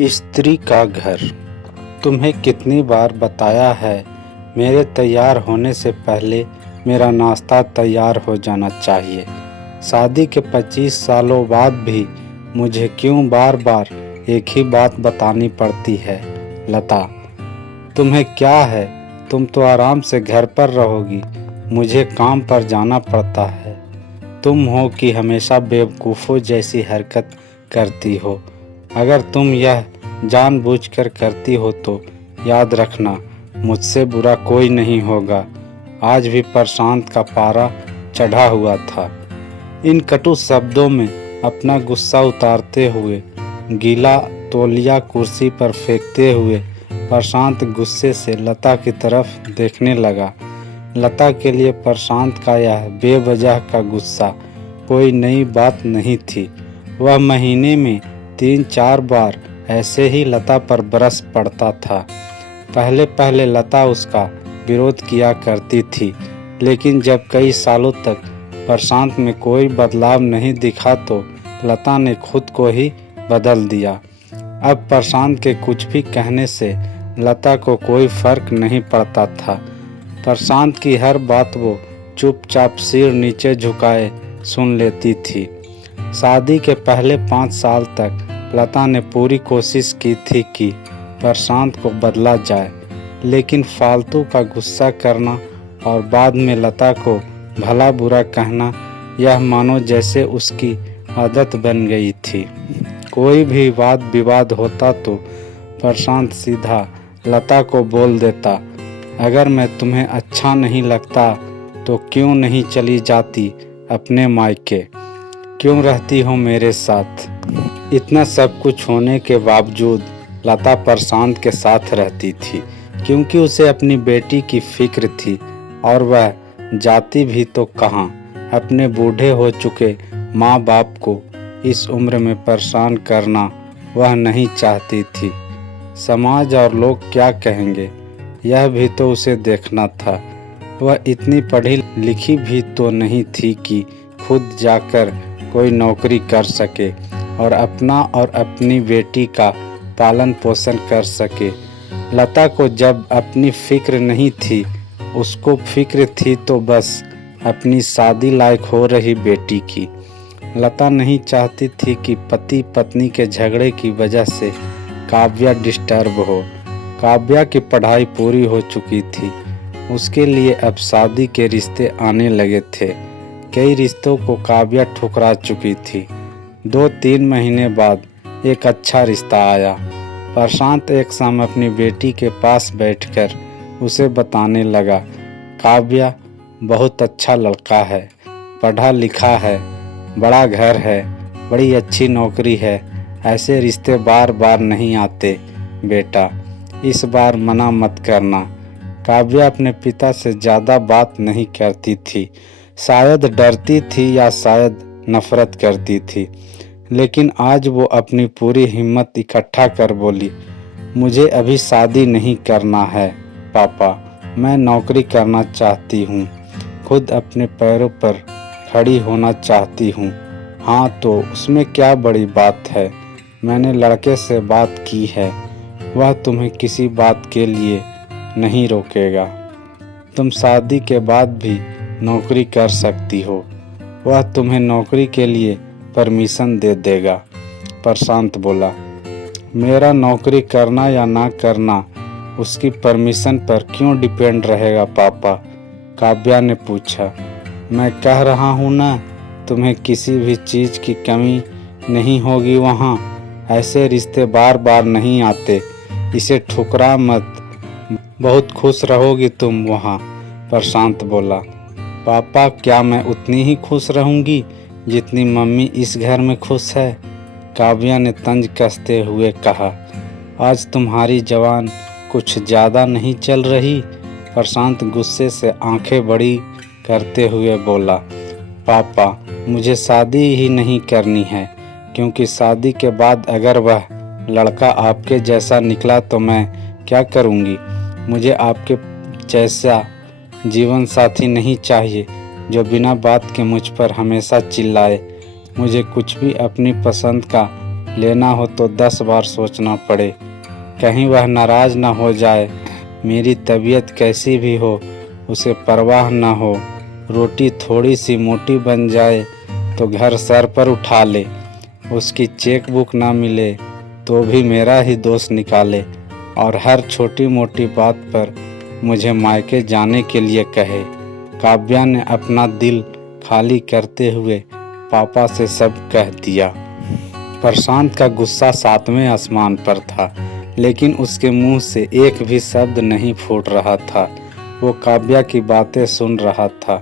स्त्री का घर। तुम्हें कितनी बार बताया है मेरे तैयार होने से पहले मेरा नाश्ता तैयार हो जाना चाहिए। शादी के 25 सालों बाद भी मुझे क्यों बार बार एक ही बात बतानी पड़ती है। लता, तुम्हें क्या है? तुम तो आराम से घर पर रहोगी, मुझे काम पर जाना पड़ता है। तुम हो कि हमेशा बेवकूफ़ों जैसी हरकत करती हो। अगर तुम यह जानबूझकर करती हो तो याद रखना, मुझसे बुरा कोई नहीं होगा। आज भी प्रशांत का पारा चढ़ा हुआ था। इन कटु शब्दों में अपना गुस्सा उतारते हुए, गीला तौलिया कुर्सी पर फेंकते हुए प्रशांत गुस्से से लता की तरफ देखने लगा। लता के लिए प्रशांत का यह बेवजह का गुस्सा कोई नई बात नहीं थी। वह महीने में 3-4 बार ऐसे ही लता पर बरस पड़ता था। पहले पहले लता उसका विरोध किया करती थी, लेकिन जब कई सालों तक प्रशांत में कोई बदलाव नहीं दिखा तो लता ने खुद को ही बदल दिया। अब प्रशांत के कुछ भी कहने से लता को कोई फर्क नहीं पड़ता था। प्रशांत की हर बात वो चुपचाप सिर नीचे झुकाए सुन लेती थी। शादी के पहले 5 साल तक लता ने पूरी कोशिश की थी कि प्रशांत को बदला जाए, लेकिन फालतू का गुस्सा करना और बाद में लता को भला बुरा कहना, यह मानो जैसे उसकी आदत बन गई थी। कोई भी वाद विवाद होता तो प्रशांत सीधा लता को बोल देता, अगर मैं तुम्हें अच्छा नहीं लगता तो क्यों नहीं चली जाती अपने मायके, क्यों रहती हो मेरे साथ। इतना सब कुछ होने के बावजूद लता प्रशांत के साथ रहती थी, क्योंकि उसे अपनी बेटी की फिक्र थी और वह जाती भी तो कहाँ। अपने बूढ़े हो चुके माँ बाप को इस उम्र में परेशान करना वह नहीं चाहती थी। समाज और लोग क्या कहेंगे, यह भी तो उसे देखना था। वह इतनी पढ़ी लिखी भी तो नहीं थी कि खुद जाकर कोई नौकरी कर सके और अपना और अपनी बेटी का पालन पोषण कर सके। लता को जब अपनी फिक्र नहीं थी, उसको फिक्र थी तो बस अपनी शादी लायक हो रही बेटी की। लता नहीं चाहती थी कि पति पत्नी के झगड़े की वजह से काव्या डिस्टर्ब हो। काव्या की पढ़ाई पूरी हो चुकी थी, उसके लिए अब शादी के रिश्ते आने लगे थे। कई रिश्तों को काव्या ठुकरा चुकी थी। 2-3 महीने बाद एक अच्छा रिश्ता आया। प्रशांत एक शाम अपनी बेटी के पास बैठकर उसे बताने लगा, काव्या बहुत अच्छा लड़का है, पढ़ा लिखा है, बड़ा घर है, बड़ी अच्छी नौकरी है। ऐसे रिश्ते बार बार नहीं आते बेटा, इस बार मना मत करना। काव्या अपने पिता से ज़्यादा बात नहीं करती थी, शायद डरती थी या शायद नफरत करती थी, लेकिन आज वो अपनी पूरी हिम्मत इकट्ठा कर बोली, मुझे अभी शादी नहीं करना है पापा, मैं नौकरी करना चाहती हूँ, खुद अपने पैरों पर खड़ी होना चाहती हूँ। हाँ तो उसमें क्या बड़ी बात है, मैंने लड़के से बात की है, वह तुम्हें किसी बात के लिए नहीं रोकेगा। तुम शादी के बाद भी नौकरी कर सकती हो, वह तुम्हें नौकरी के लिए परमिशन दे देगा। प्रशांत बोला, मेरा नौकरी करना या ना करना उसकी परमिशन पर क्यों डिपेंड रहेगा पापा? काव्या ने पूछा। मैं कह रहा हूँ ना, तुम्हें किसी भी चीज़ की कमी नहीं होगी वहाँ। ऐसे रिश्ते बार बार नहीं आते, इसे ठुकरा मत, बहुत खुश रहोगी तुम वहाँ। प्रशांत बोला, पापा क्या मैं उतनी ही खुश रहूँगी जितनी मम्मी इस घर में खुश है? काव्या ने तंज कसते हुए कहा, आज तुम्हारी जवान कुछ ज़्यादा नहीं चल रही? प्रशांत गुस्से से आंखें बड़ी करते हुए बोला, पापा मुझे शादी ही नहीं करनी है, क्योंकि शादी के बाद अगर वह लड़का आपके जैसा निकला तो मैं क्या करूँगी? मुझे आपके जैसा जीवन साथी नहीं चाहिए जो बिना बात के मुझ पर हमेशा चिल्लाए। मुझे कुछ भी अपनी पसंद का लेना हो तो 10 बार सोचना पड़े, कहीं वह नाराज़ ना हो जाए। मेरी तबीयत कैसी भी हो उसे परवाह ना हो, रोटी थोड़ी सी मोटी बन जाए तो घर सर पर उठा ले, उसकी चेक बुक ना मिले तो भी मेरा ही दोष निकाले, और हर छोटी मोटी बात पर मुझे मायके जाने के लिए कहे। काव्या ने अपना दिल खाली करते हुए पापा से सब कह दिया। प्रशांत का गुस्सा 7वें आसमान पर था, लेकिन उसके मुंह से एक भी शब्द नहीं फूट रहा था। वो काव्या की बातें सुन रहा था।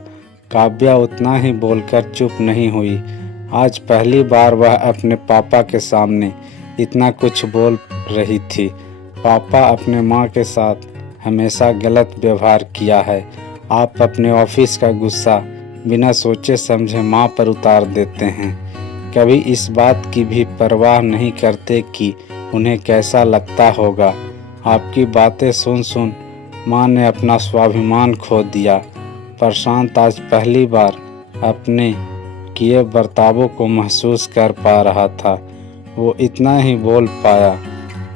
काव्या उतना ही बोलकर चुप नहीं हुई। आज पहली बार वह अपने पापा के सामने इतना कुछ बोल रही थी। पापा, अपने माँ के साथ हमेशा गलत व्यवहार किया है। आप अपने ऑफिस का गुस्सा बिना सोचे समझे माँ पर उतार देते हैं। कभी इस बात की भी परवाह नहीं करते कि उन्हें कैसा लगता होगा। आपकी बातें सुन सुन माँ ने अपना स्वाभिमान खो दिया। प्रशांत आज पहली बार अपने किए बर्तावों को महसूस कर पा रहा था। वो इतना ही बोल पाया,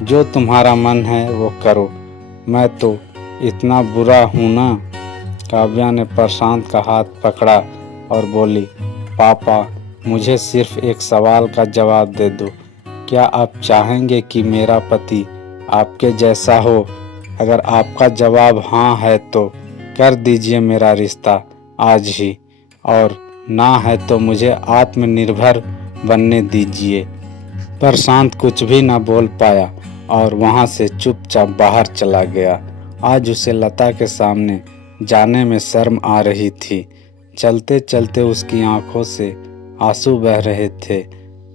जो तुम्हारा मन है वो करो, मैं तो इतना बुरा हूँ ना। काव्या ने प्रशांत का हाथ पकड़ा और बोली, पापा, मुझे सिर्फ एक सवाल का जवाब दे दो। क्या आप चाहेंगे कि मेरा पति आपके जैसा हो? अगर आपका जवाब हाँ है तो कर दीजिए मेरा रिश्ता आज ही, और ना है तो मुझे आत्मनिर्भर बनने दीजिए। प्रशांत कुछ भी ना बोल पाया और वहाँ से चुपचाप बाहर चला गया। आज उसे लता के सामने जाने में शर्म आ रही थी। चलते चलते उसकी आंखों से आंसू बह रहे थे।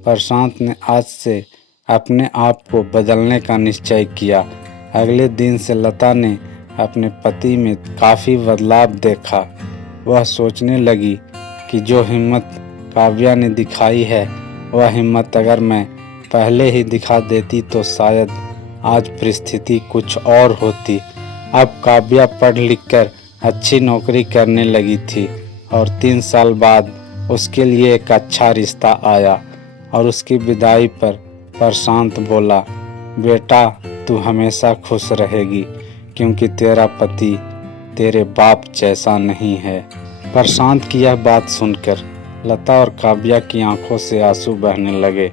प्रशांत ने आज से अपने आप को बदलने का निश्चय किया। अगले दिन से लता ने अपने पति में काफ़ी बदलाव देखा। वह सोचने लगी कि जो हिम्मत काव्या ने दिखाई है, वह हिम्मत अगर मैं पहले ही दिखा देती तो शायद आज परिस्थिति कुछ और होती। अब काव्या पढ़ लिख कर अच्छी नौकरी करने लगी थी और 3 साल बाद उसके लिए एक अच्छा रिश्ता आया। और उसकी विदाई पर प्रशांत बोला, बेटा, तू हमेशा खुश रहेगी, क्योंकि तेरा पति तेरे बाप जैसा नहीं है। प्रशांत की यह बात सुनकर लता और काव्या की आंखों से आंसू बहने लगे।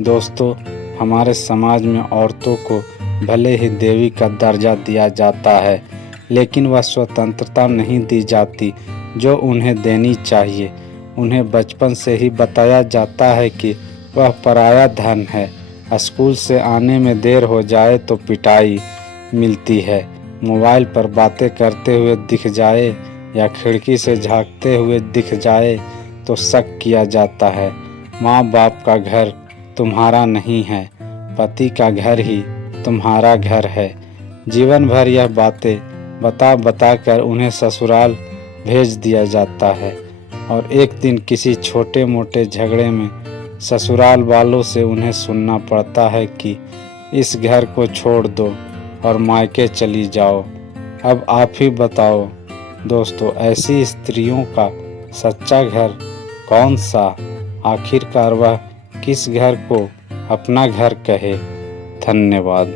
दोस्तों, हमारे समाज में औरतों को भले ही देवी का दर्जा दिया जाता है, लेकिन वह स्वतंत्रता नहीं दी जाती जो उन्हें देनी चाहिए। उन्हें बचपन से ही बताया जाता है कि वह पराया धन है। स्कूल से आने में देर हो जाए तो पिटाई मिलती है, मोबाइल पर बातें करते हुए दिख जाए या खिड़की से झांकते हुए दिख जाए तो शक किया जाता है। माँ बाप का घर तुम्हारा नहीं है, पति का घर ही तुम्हारा घर है। जीवन भर यह बातें बता बता कर उन्हें ससुराल भेज दिया जाता है, और एक दिन किसी छोटे मोटे झगड़े में ससुराल वालों से उन्हें सुनना पड़ता है कि इस घर को छोड़ दो और मायके चली जाओ। अब आप ही बताओ दोस्तों, ऐसी स्त्रियों का सच्चा घर कौन सा? आखिरकार वह किस घर को अपना घर कहे? धन्यवाद।